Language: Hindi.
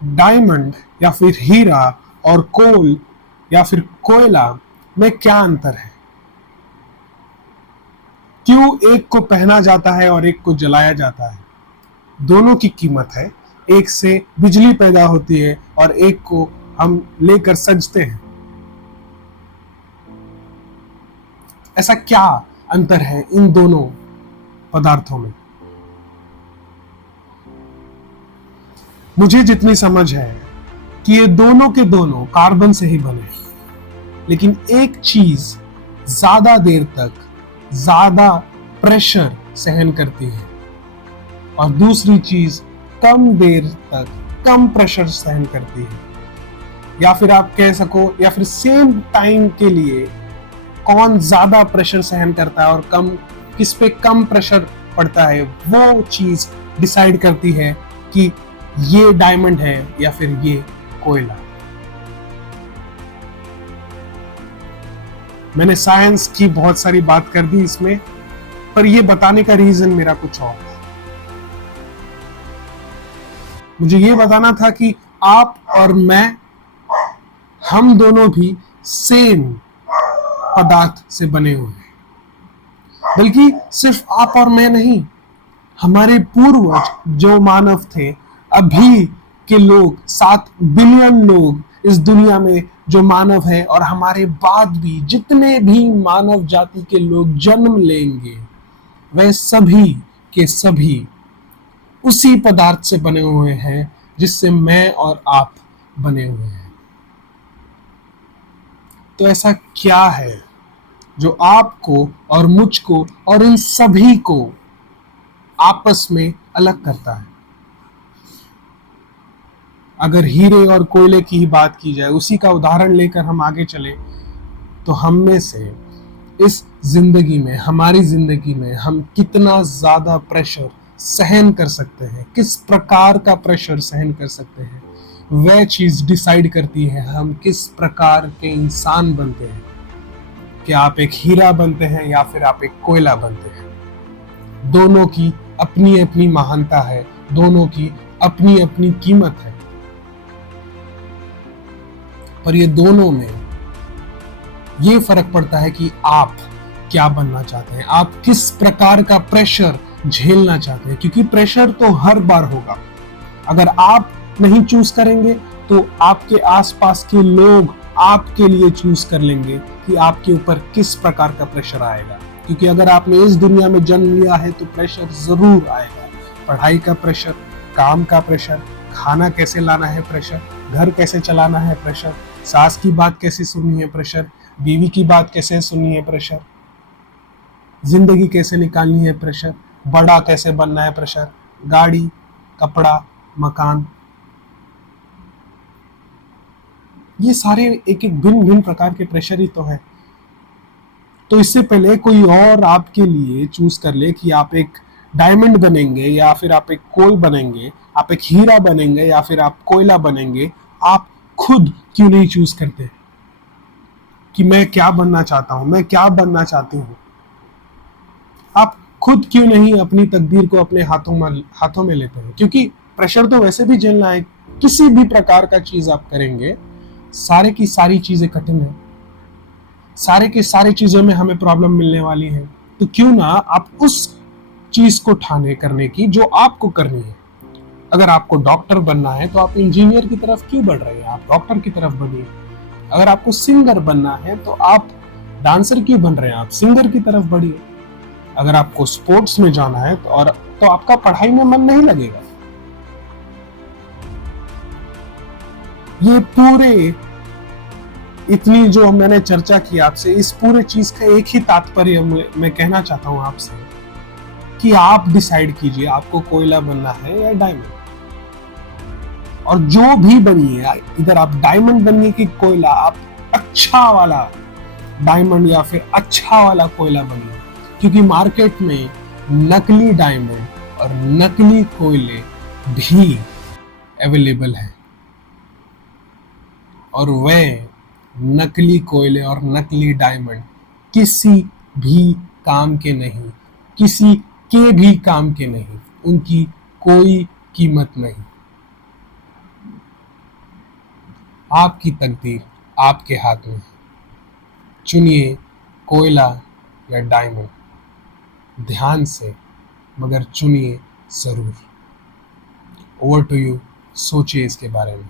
डायमंड या फिर हीरा और कोल या फिर कोयला में क्या अंतर है? क्यों एक को पहना जाता है और एक को जलाया जाता है? दोनों की कीमत है, एक से बिजली पैदा होती है और एक को हम लेकर सजते हैं। ऐसा क्या अंतर है इन दोनों पदार्थों में? मुझे जितनी समझ है कि ये दोनों के दोनों कार्बन से ही बने हैं, लेकिन एक चीज ज्यादा देर तक ज्यादा प्रेशर सहन करती है और दूसरी चीज कम देर तक कम प्रेशर सहन करती है। या फिर आप कह सको, या फिर सेम टाइम के लिए कौन ज्यादा प्रेशर सहन करता है और कम, किस पे कम प्रेशर पड़ता है, वो चीज डिसाइड करती है कि ये डायमंड है या फिर ये कोयला। मैंने साइंस की बहुत सारी बात कर दी इसमें, पर ये बताने का रीजन मेरा कुछ और था। मुझे ये बताना था कि आप और मैं, हम दोनों भी सेम पदार्थ से बने हुए हैं। बल्कि सिर्फ आप और मैं नहीं, हमारे पूर्वज जो मानव थे, अभी के लोग, 7 बिलियन लोग इस दुनिया में जो मानव है, और हमारे बाद भी जितने भी मानव जाति के लोग जन्म लेंगे, वे सभी के सभी उसी पदार्थ से बने हुए हैं जिससे मैं और आप बने हुए हैं। तो ऐसा क्या है जो आपको और मुझको और इन सभी को आपस में अलग करता है? अगर हीरे और कोयले की ही बात की जाए, उसी का उदाहरण लेकर हम आगे चले, तो हम में से इस जिंदगी में, हमारी जिंदगी में हम कितना ज्यादा प्रेशर सहन कर सकते हैं, किस प्रकार का प्रेशर सहन कर सकते हैं, वह चीज डिसाइड करती है हम किस प्रकार के इंसान बनते हैं। कि आप एक हीरा बनते हैं या फिर आप एक कोयला बनते हैं। दोनों की अपनी अपनी महानता है, दोनों की अपनी अपनी कीमत है, पर ये दोनों में ये फर्क पड़ता है कि आप क्या बनना चाहते हैं, आप किस प्रकार का प्रेशर झेलना चाहते हैं। क्योंकि प्रेशर तो हर बार होगा। अगर आप नहीं चूज करेंगे तो आपके आसपास के लोग आपके लिए चूज कर लेंगे कि आपके ऊपर किस प्रकार का प्रेशर आएगा। क्योंकि अगर आपने इस दुनिया में जन्म लिया है तो प्रेशर जरूर आएगा। पढ़ाई का प्रेशर, काम का प्रेशर, खाना कैसे लाना है प्रेशर, घर कैसे चलाना है प्रेशर, सास की बात कैसे सुननी है प्रेशर, बीवी की बात कैसे सुननी है प्रेशर, जिंदगी कैसे निकालनी है प्रेशर, बड़ा कैसे बनना है प्रेशर, गाड़ी, कपड़ा, मकान, ये सारे एक एक भिन्न भिन्न प्रकार के प्रेशर ही तो है। तो इससे पहले कोई और आपके लिए चूज कर ले कि आप एक डायमंड बनेंगे या फिर आप एक कोल बनेंगे, आप एक हीरा बनेंगे या फिर आप कोयला बनेंगे, आप खुद क्यों नहीं चूज करते कि मैं क्या बनना चाहता हूं, मैं क्या बनना चाहती हूं? आप खुद क्यों नहीं अपनी तकदीर को अपने हाथों में लेते हैं? क्योंकि प्रेशर तो वैसे भी झेलना है। किसी भी प्रकार का चीज आप करेंगे, सारे की सारी चीजें कठिन है, सारे के सारी चीजों में हमें प्रॉब्लम मिलने वाली है। तो क्यों ना आप उस चीज को ठाने करने की जो आपको करनी है। अगर आपको डॉक्टर बनना है तो आप इंजीनियर की तरफ क्यों बढ़ रहे हैं, आप डॉक्टर की तरफ बढ़िए। अगर आपको सिंगर बनना है तो आप डांसर क्यों बन रहे हैं, आप सिंगर की तरफ बढ़िए। अगर आपको स्पोर्ट्स में जाना है तो आपका पढ़ाई में मन नहीं लगेगा। ये पूरे, इतनी जो मैंने चर्चा की आपसे, इस पूरे चीज का एक ही तात्पर्य मैं कहना चाहता हूं आपसे कि आप डिसाइड कीजिए आपको कोयला बनना है या डायमंड। और जो भी बनिए, इधर आप डायमंड बनिए कि कोयला, आप अच्छा वाला डायमंड या फिर अच्छा वाला कोयला बनिए। क्योंकि मार्केट में नकली डायमंड और नकली कोयले भी अवेलेबल है, और वे नकली कोयले और नकली डायमंड किसी भी काम के नहीं, किसी के भी काम के नहीं, उनकी कोई कीमत नहीं। आपकी तकदीर आपके हाथ में है। चुनिए कोयला या डायमंड, ध्यान से, मगर चुनिए जरूर। ओवर टू यू, सोचिए इसके बारे में।